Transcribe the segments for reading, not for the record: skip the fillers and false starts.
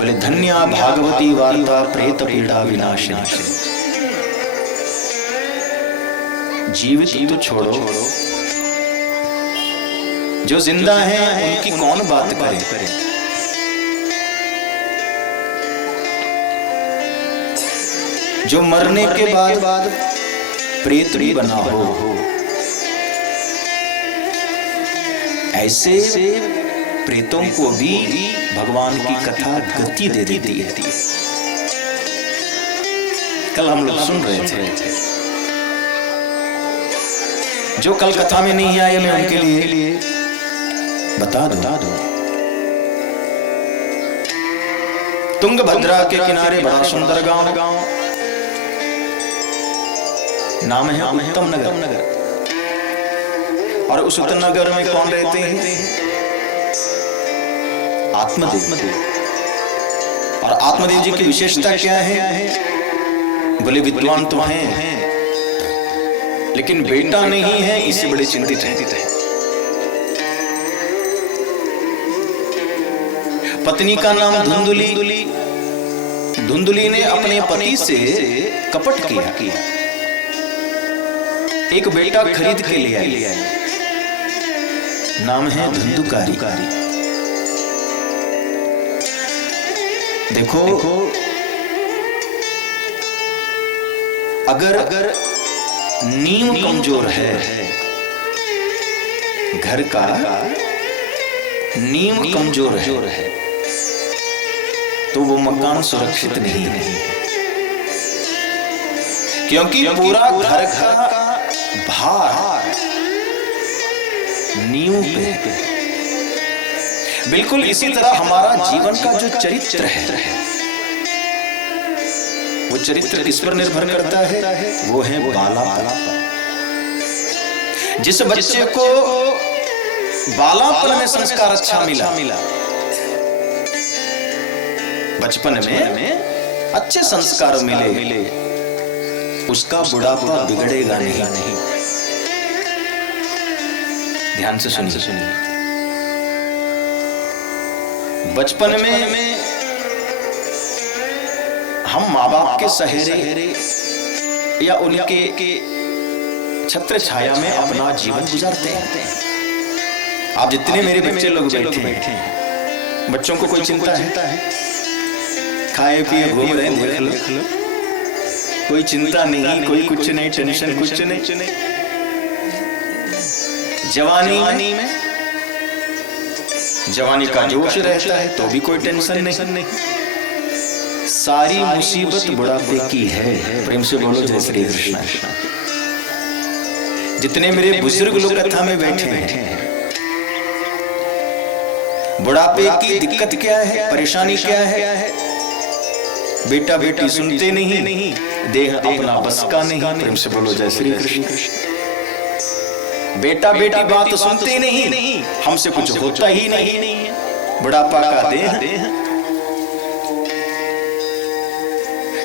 बोले धन्या भागवती वार्ता प्रेत पीड़ा विनाशिनी। जीवित तो छोड़ो, जो जिंदा हैं उनकी कौन बात करे। जो मरने के बाद प्रेत भी बना हो, ऐसे प्रेतों को भी भगवान की कथा गति दे देती है। कल हम लोग सुन रहे थे, जो कल कथा में नहीं आए मैं उनके लिए बता दो। तुंगभद्रा के किनारे बड़ा सुंदर गांव, नाम है उत्तम नगर। और उस उत्तम नगर में कौन रहते हैं? आत्मदेव। और आत्मदेव जी की विशेषता क्या है? बोले विद्वान तो हैं, लेकिन बेटा नहीं है, इससे बड़े चिंतित हैं। पत्नी का नाम धुंधुली। धुंधुली ने अपने पति से कपट किया, एक बेटा खरीद के ले आई, नाम है धुंधुकारी। देखो अगर नींव कमजोर है, घर का नींव कमजोर है, तो वो मकान सुरक्षित नहीं है, क्योंकि पूरा घर का भार नींव पे। बिल्कुल इसी तरह हमारा जीवन का जो चरित्र है, वो चरित्र किस पर निर्भर करता है? वो है बालापन। जिस बच्चे को बालापन में संस्कार अच्छा मिला, बचपन में अच्छे संस्कार मिले, उसका बुढ़ापा बिगड़ेगा नहीं। ध्यान से सुनिए। बचपन में हम माँ बाप के सहारे या उनके छत्र छाया में अपना जीवन गुजारते हैं। आप जितने मेरे बच्चे लोग बैठे हैं, बच्चों को कोई चिंता है? खाए पिए घूम रहे हैं, देख लो, कोई चिंता नहीं, कोई कुछ नहीं, टेंशन कुछ नहीं। जवानी का जोश रहता है तो भी कोई टेंशन नहीं। सारी मुसीबत बुढ़ापे की है। प्रेम से बोलो जय श्री कृष्ण। जितने मेरे बुजुर्ग लोग कथा में बैठे हैं, बुढ़ापे की दिक्कत क्या है, परेशानी क्या है? बेटा बेटी सुनते नहीं, देह अपना बस का नहीं। प्रेम से बोलो जय श्री कृष्ण। बेटा बेटी बात सुनते नहीं, हमसे कुछ होता ही नहीं, बुढ़ापा का देह।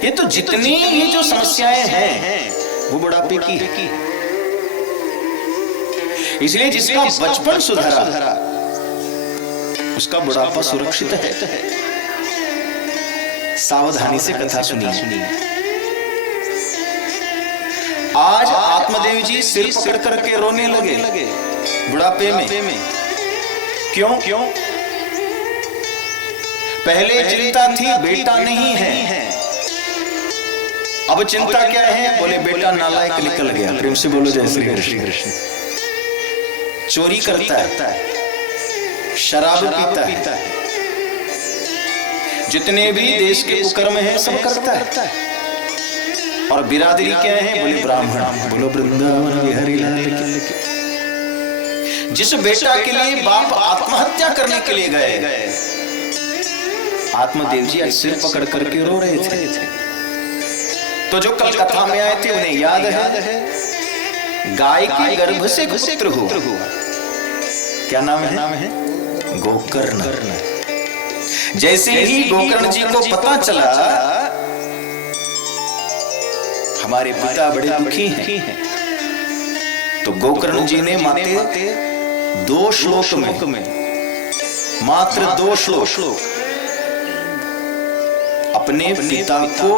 ये तो जितनी ये जो समस्याएं हैं वो बुढ़ापे की है। इसलिए जिसका बचपन सुधरा उसका बुढ़ापा सुरक्षित है। सावधानी से कथा सुनिए। आज आत्मदेव जी सिर पकड़ करके रोने लगे बुढ़ापे में। क्यों? पहले चिंता थी बेटा नहीं है, अब चिंता क्या है? बोले बेटा नालायक निकल गया। प्रेम से बोलो जय श्री कृष्ण। चोरी करता है, शराब पीता है, जितने भी देश के कुकर्म हैं सब करता है। और बिरादरी क्या है? बोले ब्राह्मण। बोलो वृंदावन बिहारी लाल की। जिस बेटा के लिए बाप आत्महत्या करने के लिए गए, आत्मदेव जी आज सिर पकड़ करके रो रहे थे। तो जो कल कथा में आए थे उन्हें याद है, गाय के गर्भ से पुत्र हुआ। क्या नाम है? गोकर्ण। जैसे ही गोकर्ण जी को पता चला हमारे पिता बड़े दुखी हैं, तो गोकर्ण जी ने माते 2 श्लोक में, मात्र 2 श्लोक अपने पिता को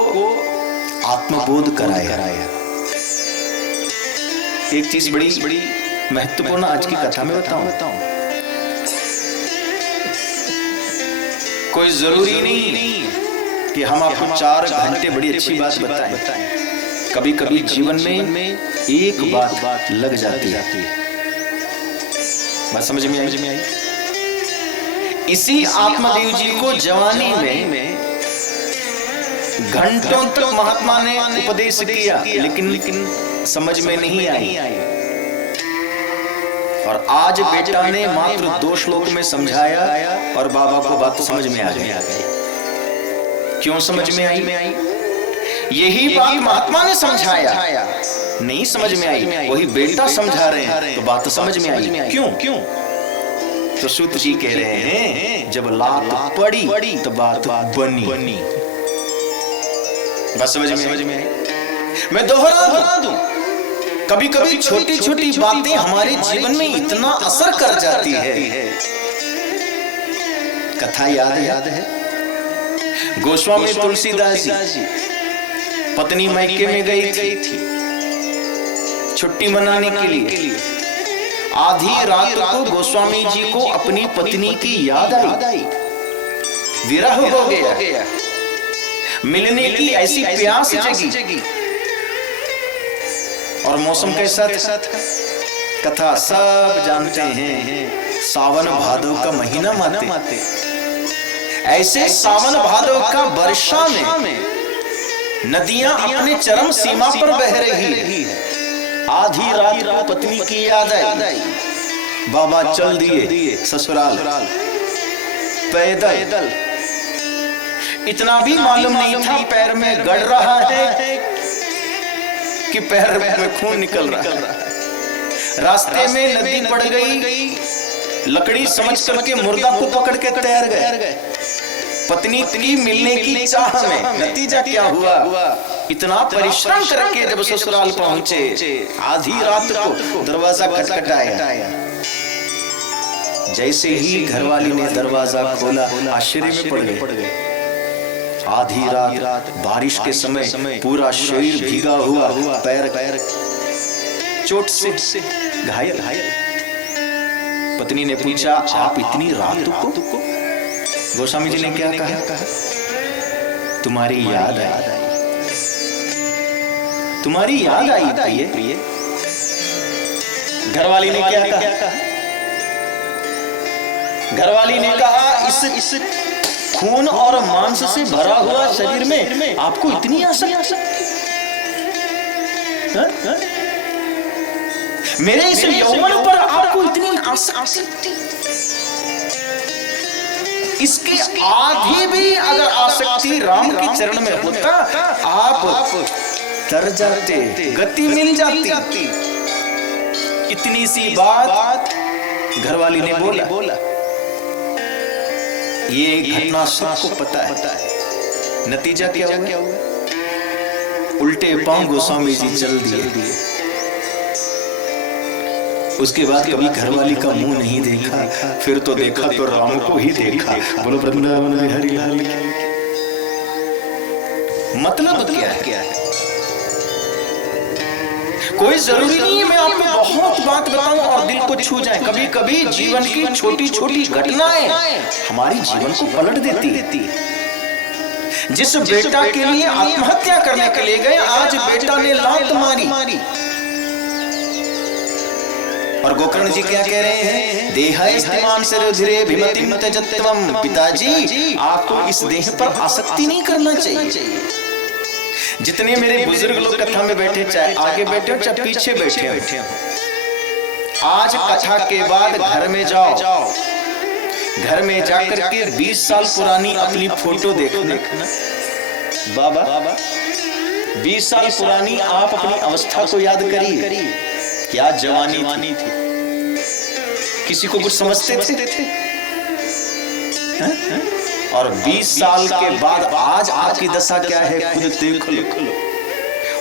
आत्मबोध कराया। एक चीज बड़ी महत्वपूर्ण आज की कथा में बताऊं। कोई जरूरी नहीं कि हम आपको 4 घंटे बड़ी अच्छी बात बताएं। कभी कभी जीवन में एक बात लग जाती है। बात समझ में आई? इसी आत्मदेव जी को जवानी में घंटों तक महात्मा ने उपदेश किया, लेकिन समझ में नहीं आई। और आज बेटा ने मात्र 2 श्लोक में समझाया और बाबा को बात समझ में आ गई। क्यों समझ में आई? यही बात महात्मा ने समझाया, नहीं समझ में आई, वही बेटा समझा रहे हैं तो बात समझ में आई। क्यों? तो सूत जी कह रहे हैं जब लात पड़ी तो बात बनी। बस समझ में आई? मैं दोहरा दूं, कभी कभी छोटी छोटी बातें हमारे जीवन में इतना असर कर जाती है। कथा याद है? गोस्वामी तुलसीदास जी पत्नी मायके में गई थी छुट्टी मनाने के लिए। आधी रात को गोस्वामी जी को अपनी पत्नी की याद आई, विरह हो गया, मिलने की ऐसी प्यास जगी। और मौसम कैसा था? कथा सब जानते हैं, सावन भादो का महीना माते। ऐसे सावन भादो का वर्षा में नदियां अपने चरम सीमा पर बह रही है। आधी रात को पत्नी की याद आई, बाबा चल दिए ससुराल पैदल। इतना भी मालूम नहीं था पैर में गड़ रहा है कि पैर में खून निकल रहा है। रास्ते में नदी पड़ गई, लकड़ी समझ करके मुर्दा को पकड़ के तैर गए। पत्नी की मिलने की चाह में नतीजा क्या हुआ? इतना परिश्रम करके जब ससुराल पहुंचे, आधी रात को दरवाजा खटखटाया। जैसे ही घरवाली ने दरवाजा खोला, आश्चर्य में पड़ गए। आधी रात बारिश के समय पूरा शरीर भीगा हुआ, पैर चोट से घायल। पत्नी ने पूछा, आप इतनी रात को? गोस्वामी जी ने क्या कहा? तुम्हारी याद आई। तुम्हारी याद आई प्रिय। घरवाली ने क्या कहा? घरवाली ने कहा, इस खून और मांस से भरा हुआ शरीर में आपको इतनी आसक्ति? मेरे इस यौवन पर आपको इतनी आसक्ति? इसके आधी भी अगर आसक्ति राम के चरण में होता, आप तर जाते, गति मिल जाती। इतनी सी बात घरवाली ने बोला। ये घटना सबको पता है। नतीजा क्या हुआ? उल्टे पांव गोस्वामी जी चल दिए। उसके बाद कभी घरवाली का मुंह नहीं देखा, फिर तो देखा तो राम को ही देखा। बोलो वृंदावन बिहारी लाल। मतलब क्या है? कोई जरूरी नहीं है मैं आपको बहुत बात बताऊं और दिल को छू जाए। कभी कभी जीवन की छोटी छोटी घटनाएं हमारी जीवन को पलट देती। जिस बेटा के लिए आत्महत्या करने के लिए गए, आज बेटा ने लात मारी। और गोकर्ण जी क्या कह रहे हैं? देहास्तिमान शरीरे भिमतिम त्यजत्वम। पिताजी, आपको इस देह पर आसक्ति नहीं करना चाहिए। जितने मेरे बुजुर्ग लोग कथा में बैठे, चाहे आगे बैठे हो चाहे पीछे बैठे हो, आज कथा के बाद घर में जाओ। घर में जाकर के 20 साल पुरानी अपनी फोटो देखना। बाबा 20 साल पुरानी आप अपनी अवस्था को याद करिए। क्या जवानी थी? किसी को कुछ समझते थे? और 20 साल के बाद आज आपकी दशा क्या है, खुद देख लो।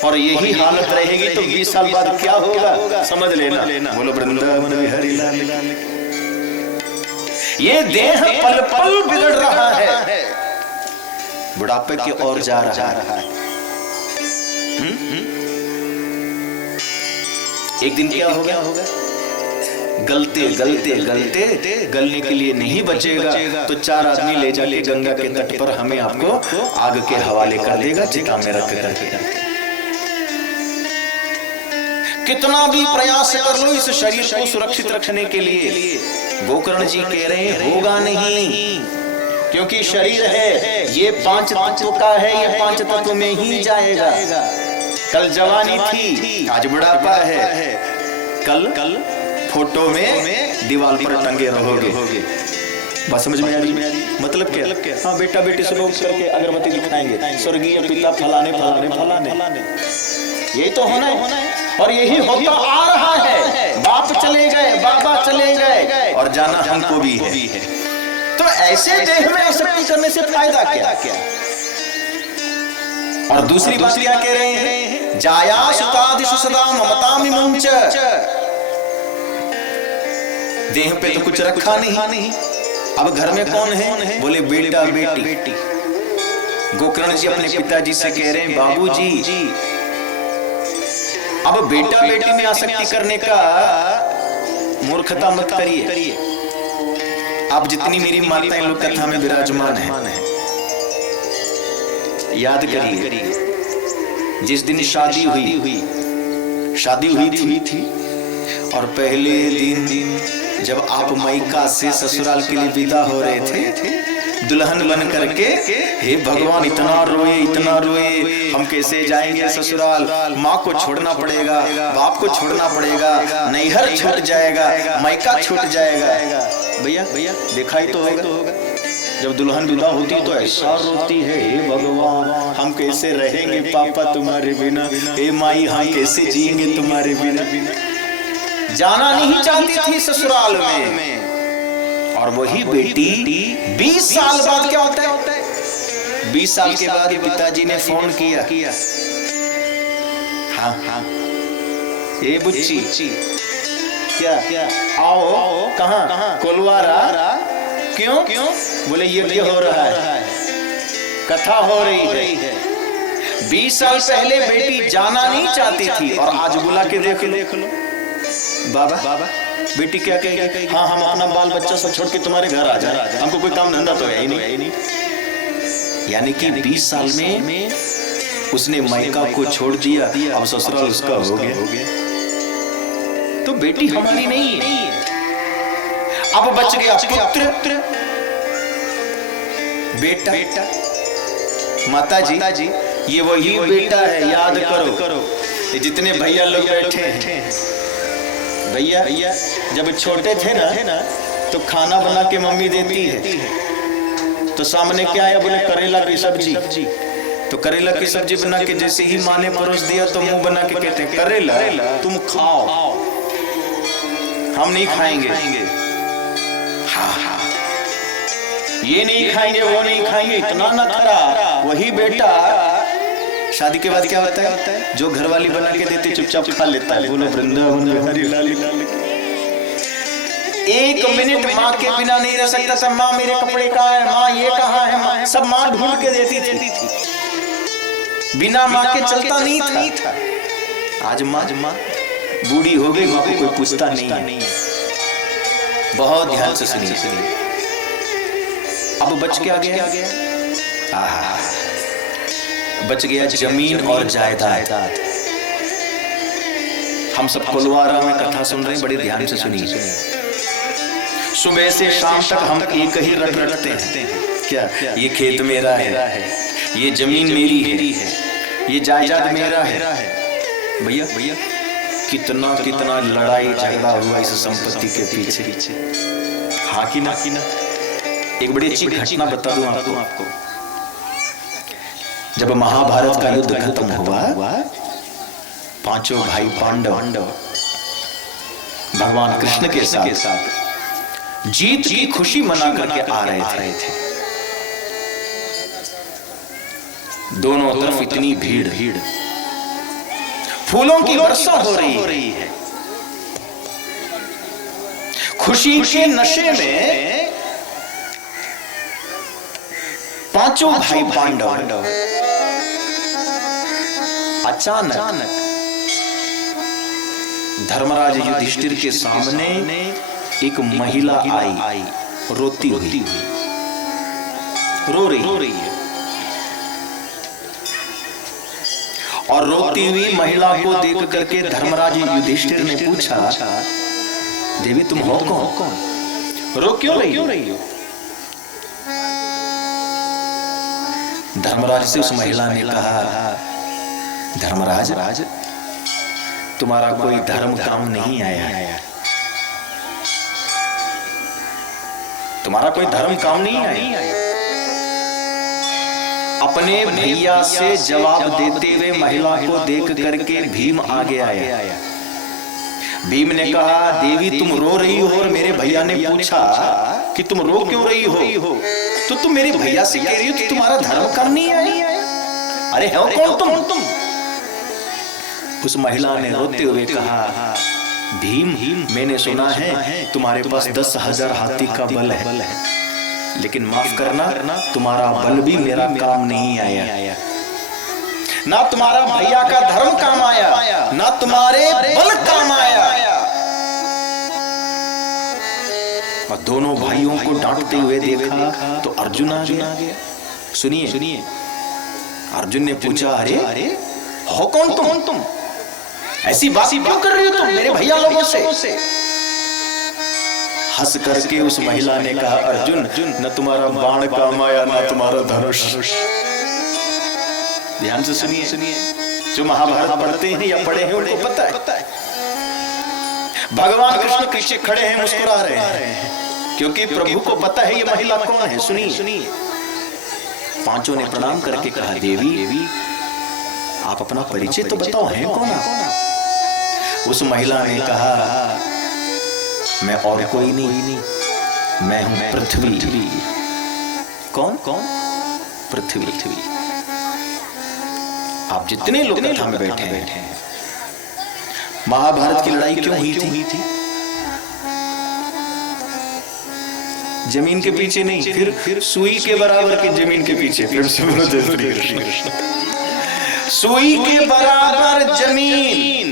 और यही हालत रहेगी तो 20 साल बाद क्या होगा समझ लेना। बोलो वृंदावन बिहारी लाल। ये देह पल पल बिगड़ रहा है। बुढ़ापे की ओर जा रहा है। एक दिन क्या होगा? गलते गलते गलते गलने के लिए नहीं बचेगा तो 4 आदमी ले जाके गंगा के तट पर हमें आपको आग के हवाले कर देगा, चिता में रख करके। कितना भी प्रयास कर लो इस शरीर को सुरक्षित रखने के लिए, गोकर्ण जी कह रहे हैं होगा नहीं, क्योंकि शरीर है ये 5 तत्व का है, ये 5 तत्व में ही जाएगा। कल जवानी थी, आज बुढ़ापा है, कल फोटो में दीवार पर टंगे रहोगे। बात समझ में आ रही? मतलब क्या? हाँ, बेटा बेटी से लोग करके अगरबत्ती दिखाएंगे, स्वर्गीय पिता फलाने फलाने फलाने, यही तो होना है। और यही होता आ रहा है। बाप चले गए, बाबा चले गए, और जाना हमको भी है। तो ऐसे देह में आसक्ति करने से फायदा क्या? और दूसरी बात क्या कह रहे हैं? जाया सुतादिषु सदा ममतामिमंच। देह पे तो कुछ रखा नहीं, अब घर में कौन है? बोले बेटा बेटी। गोकर्ण जी अपने पिताजी से कह रहे हैं बाबूजी, अब बेटा बेटी में आसक्ति करने का मूर्खता मत करिए। आप जितनी मेरी माताएं लोग कथा में विराजमान है, याद करिए जिस दिन शादी हुई थी, और पहले दिन जब आप मायका से ससुराल के लिए विदा हो रहे थे, दुल्हन बन करके, हे भगवान इतना रोए, हम कैसे जाएंगे ससुराल, माँ को छोड़ना पड़ेगा, बाप को छोड़ना पड़ेगा, नैहर छूट जाएगा, मायका छूट जाएगा। भैया देखा ही तो होगा, जब दुल्हन विदा होती तो ऐसा रोती है, हे भगवान हम कैसे रहेंगे पापा तुम्हारे बिना, हे माई हम कैसे जिएंगे तुम्हारे बिना। जाना नहीं चाहती थी ससुराल में। और वही बेटी 20 साल बाद क्या होता है? 20 साल के बाद पिताजी ने फोन किया, हाँ ये बुच्ची क्या आओ, कहाँ? कोलवारा। क्यों? बोले ये हो रहा है, कथा हो रही है। 20 साल पहले बेटी जाना नहीं चाहती थी, और आज बुला के देख लो बाबा बेटी क्या कहेगी? हाँ हम अपना बाल बच्चा सब छोड़ के तुम्हारे घर आ जाए, हमको कोई काम धंधा तो है ही नहीं। यानी कि 20 साल में उसने मायका को छोड़ दिया, अब ससुराल उसका हो गया। तो बेटी हमारी नहीं है, अब बच गया पुत्र बेटा। माता जी ये वही बेटा है, याद करो। ये जितने भैया लोग बैठे हैं, भैया जब छोटे थे ना तो खाना बना के मम्मी देती है, तो सामने क्या आया? बोले करेला की सब्जी। तो करेला की सब्जी बना के जैसे ही माँ ने परोस दिया तो मुंह बना के कहते हैं करेला तुम खाओ, हम नहीं खाएंगे। हाँ ये नहीं खाएंगे, वो नहीं खाएंगे, इतना नखरा। वही बेटा शादी के बाद क्या होता है? जो घरवाली बना के देती चुपचाप खा लेता है। बोलो वृंदावन बिहारी लाल। 1 मिनट माँ के बिना नहीं रह सकता था। माँ मेरे कपड़े कहाँ है, माँ ये कहाँ है, माँ सब माँ ढूंढ के देती थी। बिना माँ के चलता नहीं था। आज माँ बूढ़ी हो गई, माँ को कोई पूछता नहीं। बहुत ध्यान से सुनिए। अब बच के आ गया, बच गया जमीन और जायदाद। हम सब कोलवारा में कथा सुन रहे हैं, बड़े ध्यान से सुनिए। सुबह से शाम तक हम एक ही रट रटते हैं, क्या ये खेत मेरा है, ये जमीन मेरी है, ये जायदाद मेरा है। भैया कितना लड़ाई झगड़ा हुआ इस संपत्ति के पीछे। हाँ कि ना? एक बड़ी अच्छी घटना बता दूं आपको। जब महाभारत का युद्ध खत्म हुआ, 5 भाई पांडव भगवान कृष्ण के साथ जीत की खुशी मना करके आ रहे थे। दोनों तरफ इतनी भीड़, फूलों की वर्षा हो रही है। खुशी के नशे में पांचों भाई पांडव अचानक धर्मराज युधिष्ठिर के सामने एक महिला आई, रोती हुई, रो रही है। और रोती हुई महिला को देख करके धर्मराज युधिष्ठिर ने पूछा, देवी तुम हो कौन, रो क्यों रही हो? धर्मराज से उस महिला ने कहा, धर्मराज तुम्हारा कोई धर्म काम नहीं आया, तुम्हारा कोई धर्म काम नहीं आया। अपने भैया से जवाब देते हुए महिला को देख करके भीम आगे आया। भीम ने कहा, देवी तुम रो रही हो और मेरे भैया ने पूछा कि तुम रो क्यों रही हो, तो तुम मेरे भैया से कह रही हो कि तुम्हारा धर्म काम नहीं आया। अरे हो कौन तुम? उस महिला ने रोते हुए कहा, भीम मैंने सुना है तुम्हारे पास 10,000 हाथी का बल है, लेकिन माफ करना तुम्हारा बल भी मेरा काम नहीं आया। ना तुम्हारा भैया का धर्म काम आया, ना तुम्हारे बल काम आया। और दोनों भाइयों को डांटते हुए देखा तो अर्जुन आ गया। सुनिए, अर्जुन ने पूछा, अरे हो कौन तुम? ऐसी बात क्यों कर रही हो तुम मेरे भैया लोगों से? हंस करके उस महिला ने कहा, अर्जुन न तुम्हारा बाण काम आया, ना तुम्हारा धनुष। ध्यान से सुनिए, जो महाभारत पढ़ते हैं या पढ़े हैं उनको पता है भगवान कृष्ण पीछे खड़े हैं, मुस्कुरा रहे हैं, क्योंकि प्रभु को पता है ये महिला कौन है। सुनिए, पांचों ने प्रणाम करके कहा, देवी आप अपना परिचय तो बताओ, हैं कौन आप? उस महिला ने कहा, मैं और कोई नहीं, मैं हूं पृथ्वी। कौन? पृथ्वी। आप जितने लोग कथा में बैठे हैं, महाभारत की लड़ाई क्यों हुई थी? जमीन के पीछे नहीं, फिर सुई के बराबर की जमीन के पीछे। फिर से बोलो जय श्री कृष्ण। सुई के बराबर जमीन।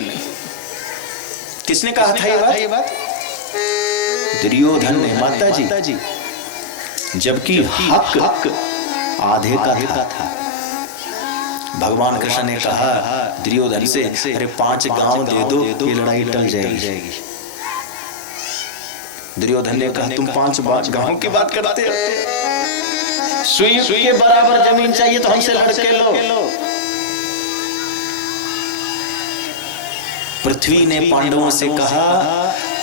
किसने कहा था ये बात? दुर्योधन ने, माता जी। जबकि हक आधे का था। भगवान कृष्ण ने कहा दुर्योधन से, अरे 5 गांव दे दो, ये लड़ाई टल जाएगी। दुर्योधन ने कहा, तुम 5 गांव की बात करते हो? सुई के बराबर जमीन चाहिए तो हमसे लड़के लो। पृथ्वी ने पांडवों से कहा,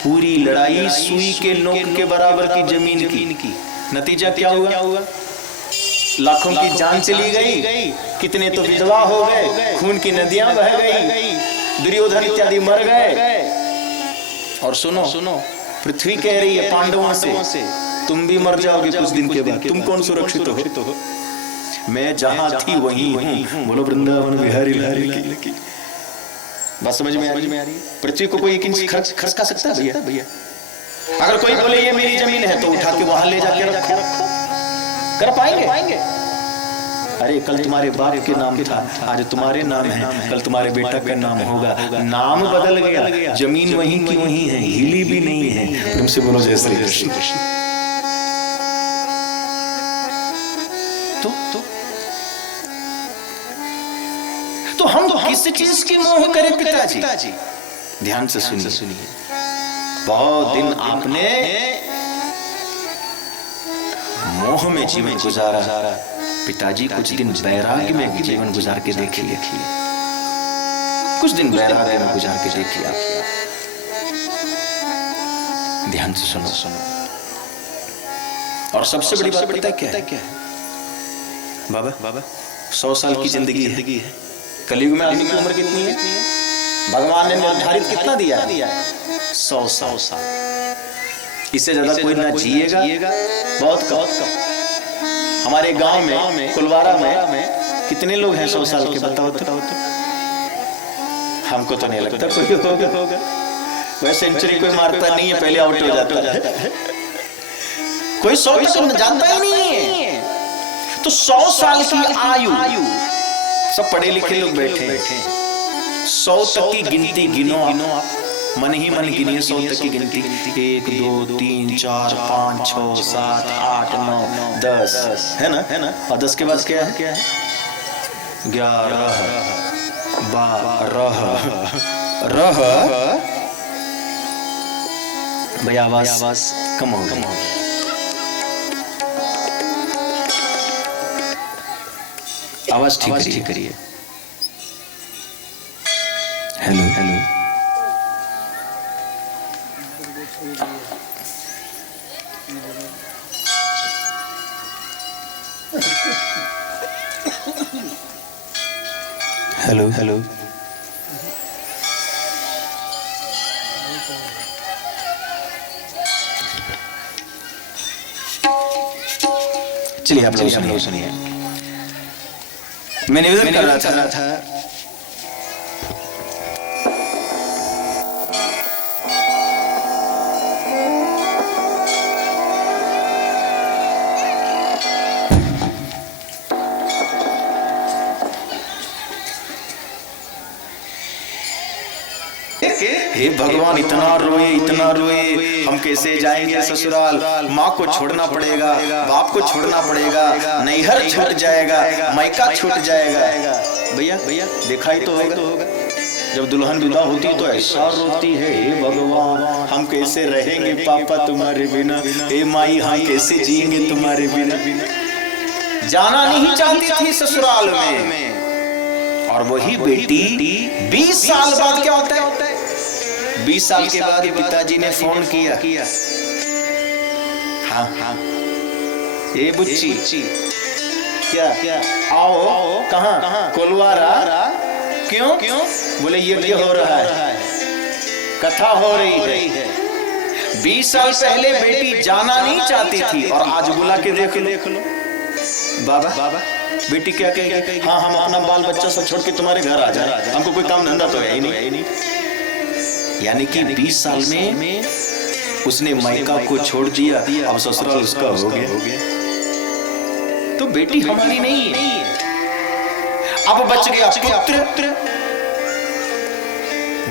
पूरी लड़ाई सुई के नोक के बराबर की जमीन की। नतीजा क्या हुआ? लाखों की जान चली गई, कितने तो विधवा हो गए, खून की नदियां बह गई, दुर्योधन इत्यादि मर गए। और सुनो, पृथ्वी कह रही है पांडवों से, तुम भी मर जाओगे कुछ दिन के बाद, तुम कौन सुरक्षित हो? मैं जहां थी वहीं हूं। बोलो वृंदावन बिहारी लाल की। बात समझ में आ रही है? पृथ्वी को कोई एक इंच खसका सकता है भैया? अगर कोई बोले ये मेरी जमीन है तो उठा के वहां ले जाके रखो। कर पाएंगे? अरे कल तुम्हारे बाप के नाम था, आज तुम्हारे नाम है, कल तुम्हारे बेटा का नाम होगा। नाम बदल गया, जमीन वहीं की वहीं है, हिली भी नहीं है। तुमसे बोलो जय श्री कृष्ण। तो हम किस चीज की मोह करें पिताजी? ध्यान से सुनिए। बहुत दिन आपने मोह में जीवन गुजारा, पिताजी कुछ दिन वैराग्य में जीवन गुजार के देखिए। कुछ दिन वैराग्य में गुजार के देखिए आप। ध्यान से सुनो। और सबसे बड़ी बात पता है क्या है? बाबा 100 साल की जिंदगी है। कलयुग में आदमी की उम्र कितनी है? भगवान ने निर्धारित कितना दिया है? 100 साल। इससे ज्यादा कोई ना जिएगा, बहुत कम। हमारे गांव में कुलवारा में कितने लोग हैं 100 साल के? बताओ तो। हमको तो नहीं लगता कोई होगा। वह सेंचुरी कोई मारता नहीं है, पहले आउट हो जाता है। कोई 100 तक जानता ही नहीं है। तो 100 साल की आयु, सब पढ़े लिखे लोग बैठे, 100 तक की गिनती गिनो आप, मन ही मन गिनिए 100 तक की गिनती। 1 2 3 4 5 6 7 8 9 10 है ना। और 10 के बाद क्या है? 11 12 भैया आवाज कम हो गई। आवाज ठीक करिए। हेलो हेलो हेलो हेलो चलिए आप लोग सुनिए। मैं निवेदन कर रहा था हे भगवान, इतना रोए, हम कैसे जाएंगे ससुराल, माँ को छोड़ना पड़ेगा, बाप को छोड़ना पड़ेगा, नैहर छूट जाएगा, मायका छूट जाएगा। भैया देखा ही तो होगा, जब दुल्हन विदा होती तो ऐसा रोती है, हे भगवान हम कैसे रहेंगे पापा तुम्हारे बिना, हे माई हम कैसे जिएंगे तुम्हारे बिना। जाना नहीं चाहती थी ससुराल में, और वही बेटी 20 साल बाद क्या होता है, 20 साल के बाद पिताजी ने फोन किया, हाँ ये बुच्ची क्या आओ, कहाँ कोलवारा, क्यों बोले ये हो रहा है, कथा हो रही है। 20 साल पहले बेटी जाना नहीं चाहती थी, और आज बुला के देख लो बाबा बेटी क्या कहेगी, हाँ हम अपना बाल बच्चा सब छोड़ के तुम्हारे घर आ जाए, हमको कोई काम धंधा तो है ही नहीं। यानी कि 20 साल में उसने मायका को छोड़ दिया, अब ससुराल उसका हो गया। तो बेटी हमारी नहीं है, अब बच गया पुत्र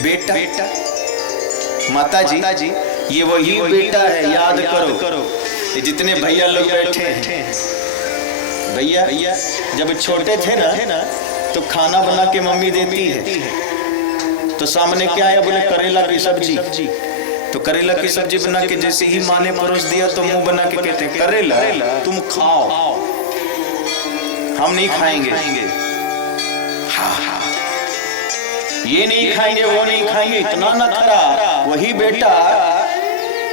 बेटा। माता जी ये वही बेटा है, याद करो। ये जितने भैया लोग बैठे हैं, भैया जब छोटे थे ना तो खाना बना के मम्मी देती है, तो सामने क्या है, बोले करेला की सब्जी, तो करेला की सब्जी बना के जैसे ही माँ ने परोस दिया तो मुंह बना के कहते हैं करेला तुम खाओ, हम नहीं खाएंगे, हाँ ये नहीं खाएंगे वो नहीं खाएंगे, इतना नखरा। वही बेटा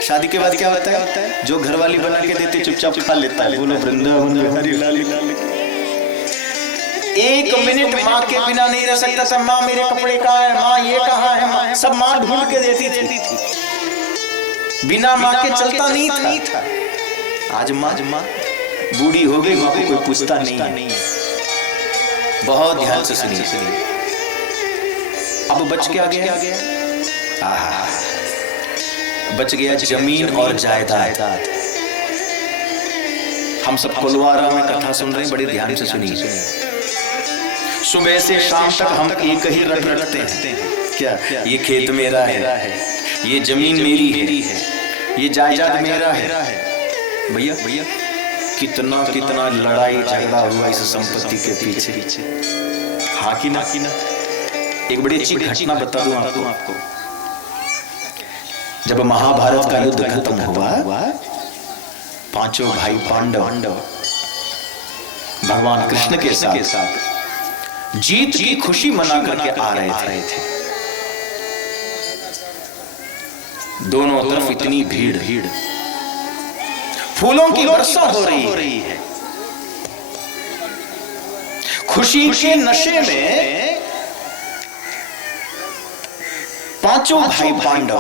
शादी के बाद क्या होता है, जो घरवाली बना के देते चुपचाप खा लेता है। बोलो वृंदावन बिहारी लाल। 1 मिनट माँ के बिना नहीं रह सकता था, माँ मेरे कपड़े कहाँ है, माँ ये कहाँ है, माँ सब माँ ढूंढ के देती थी, बिना माँ के चलता नहीं था। आज माँ बूढ़ी हो गई, माँ को कोई पूछता नहीं है। बहुत ध्यान से सुनिए, अब बच के आ गया, बच गया जमीन और जायदाद। हम सब कोलवारा में कथा सुन रहे हैं, बड़े ध्यान से सुनिए। सुबह से शाम तक हम एक ही रट रटते हैं, क्या ये खेत मेरा है, ये जमीन मेरी है, ये जायदाद मेरा है। भैया कितना लड़ाई झगड़ा हुआ इस संपत्ति के पीछे, हाँ कि ना। एक बड़ी अच्छी घटना बता दूं आपको। जब महाभारत का युद्ध खत्म हुआ, 5 भाई पांडव भगवान कृष्ण के साथ जीत की खुशी मना करके आ रहे थे। दोनों तरफ इतनी भीड़, फूलों की वर्षा हो रही है। खुशी के नशे में 5 भाई पांडव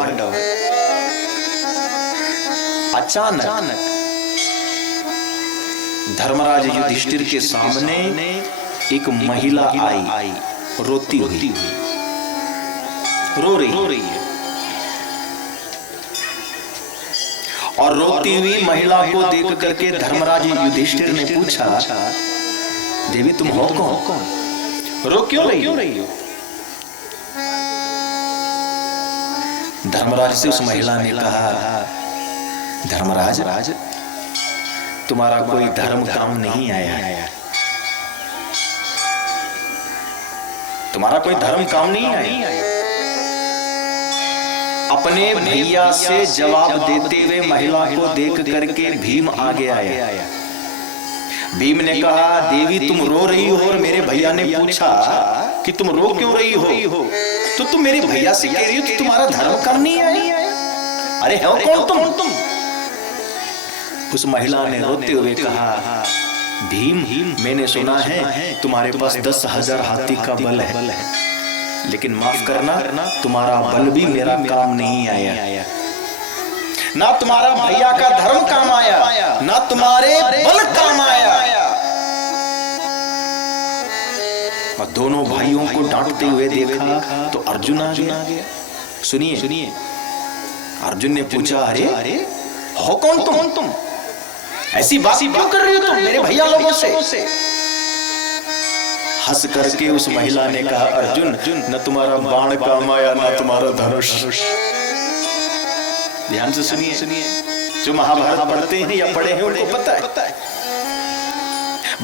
अचानक धर्मराज युधिष्ठिर के सामने एक महिला आई, रोती हुई, रो रही है। और रोती हुई महिला को देख करके धर्मराज युधिष्ठिर ने पूछा, देवी तुम हो कौन, रो क्यों रही हो? धर्मराज से उस महिला ने कहा, धर्मराज तुम्हारा कोई धर्म काम नहीं आया, तुम्हारा कोई धर्म काम नहीं आया। अपने भैया से जवाब देते हुए महिला को देख करके भीम आगे आया। भीम ने कहा, देवी तुम रो रही हो और मेरे भैया ने पूछा कि तुम रो क्यों रही हो, तो तुम मेरे भैया से कह रही हो कि तुम्हारा धर्म काम नहीं आया? अरे हो कौन तुम? उस महिला ने रोते हुए कहा, भीम मैंने सुना है तुम्हारे पास 10,000 हाथी का बल है, लेकिन माफ करना तुम्हारा बल भी मेरा काम नहीं आया। ना तुम्हारा भैया का धर्म काम आया, ना तुम्हारे बल काम आया। और दोनों भाइयों को डांटते हुए देखा तो अर्जुन आ गया। सुनिए, अर्जुन ने पूछा, अरे हो कौन तुम? ऐसी बात क्यों कर रही हो तुम मेरे भैया लोगों से? हंस करके उस महिला ने कहा, अर्जुन न तुम्हारा बाण काम आया, ना तुम्हारा धनुष। ध्यान से सुनिए, जो महाभारत पढ़ते हैं या पढ़े हैं उनको पता है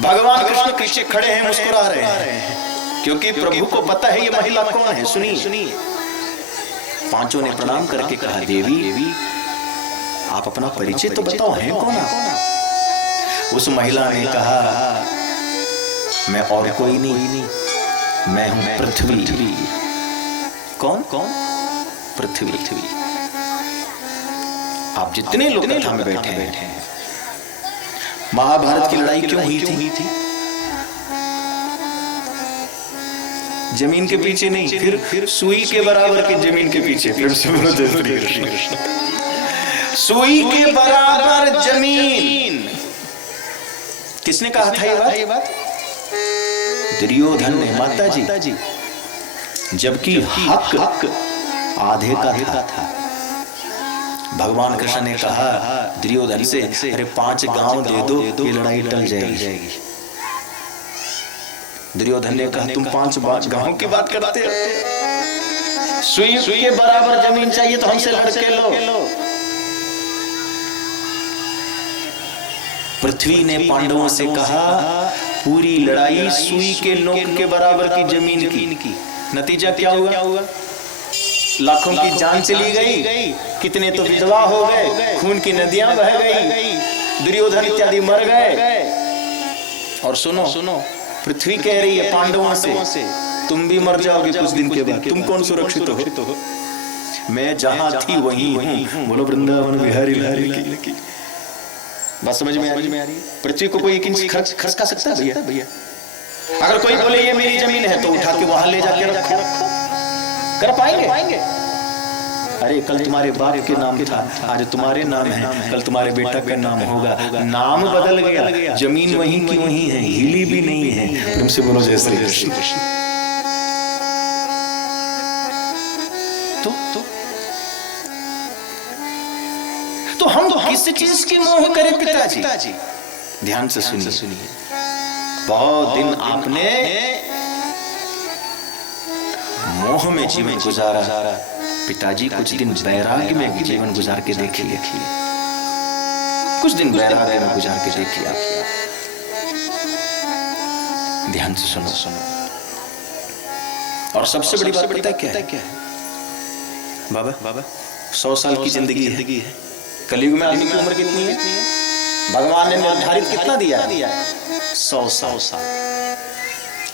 भगवान कृष्ण पीछे खड़े हैं, मुस्कुरा रहे हैं, क्योंकि प्रभु को पता है ये महिला कौन है। सुनिए, पांचों ने प्रणाम करके कहा, देवी आप अपना परिचय तो बताओ, है कौन आप? उस महिला ने कहा, मैं और कोई नहीं, मैं हूं पृथ्वी। कौन? पृथ्वी। आप जितने लोग कथा में बैठे हैं, महाभारत की लड़ाई क्यों हुई थी? जमीन के पीछे नहीं, फिर सुई के बराबर की जमीन के पीछे। फिर से बोलो जय श्री कृष्ण। सुई के बराबर जमीन। किसने कहा था ये बात? दुर्योधन ने, माता जी, जबकि हक आधे का था। भगवान कृष्ण ने कहा दुर्योधन से, अरे 5 गांव दे दो, ये लड़ाई टल जाएगी। दुर्योधन ने कहा, तुम 5 गांव की बात करते हो? सुई के बराबर जमीन चाहिए तो हमसे लड़के लो। पृथ्वी ने पांडवों से कहा, पूरी लड़ाई सुई के नोक के बराबर की जमीन की। नतीजा क्या हुआ? लाखों की जान चली गई, कितने तो विधवा हो गए, खून की नदियां बह गई, दुर्योधन इत्यादि मर गए। और सुनो, पृथ्वी कह रही है पांडवों से, तुम भी मर जाओगे कुछ दिन के बाद, तुम कौन सुरक्षित हो? मैं जहां थी वहीं हूं। बोलो वृंदावन बिहारी लाल की। बात समझ में आ रही है? पृथ्वी को कोई 1 इंच खसका सकता है भैया? अगर कोई बोले ये मेरी जमीन है तो उठा के वहां ले जाके रखो। कर पाएंगे? अरे कल तुम्हारे बाप के नाम था, आज तुम्हारे नाम है, कल तुम्हारे बेटा का नाम होगा। नाम बदल गया, जमीन वहीं की वहीं है, हिली भी नहीं है। तुमसे बोलो जय श्री कृष्ण। तो हम किस चीज की मोह करें पिताजी? ध्यान से सुनिए। बहुत दिन आपने मोह में जीवन गुजारा, पिताजी कुछ दिन वैराग्य में जीवन गुजार के देखिए। कुछ दिन वैराग्य में गुजार के देखिए आप। ध्यान से सुनो। और सबसे बड़ी बात पता है क्या है? बाबा 100 साल की जिंदगी है। कलयुग में आदमी की उम्र कितनी है? भगवान ने निर्धारित कितना दिया है? 100 साल।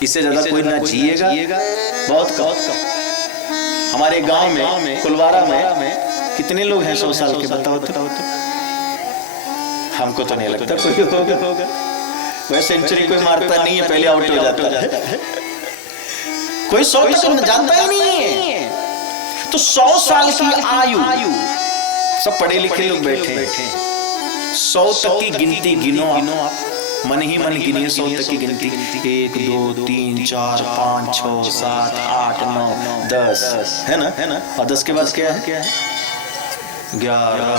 इससे ज्यादा कोई ना जिएगा, बहुत कम। हमारे गांव में कुलवारा में कितने लोग हैं 100 साल के? बताओ तो। हमको तो नहीं लगता कोई होगा। वह सेंचुरी कोई मारता नहीं है, पहले आउट हो जाता है। कोई 100 तक जानता ही नहीं है। तो 100 साल की आयु, सब पढ़े लिखे लोग बैठे हैं। 100 तक की गिनती गिनो आप, मन ही मन गिनिए 100 तक की गिनती। 1 2 3 4 5 6 7 8 9 10 है ना? और 10 के बाद क्या है? 11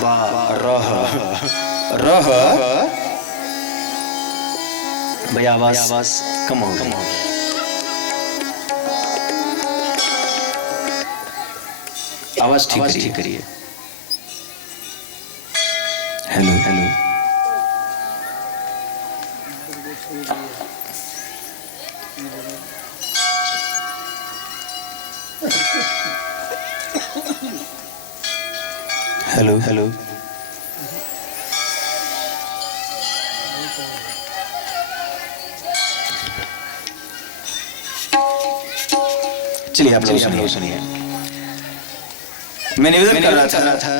बा रह रह। भैया आवाज कम हो गई। आवाज ठीक करिए। Hello hello. Hello hello. चलिए आप लोग सुनिए। मैं निवेदन कर रहा था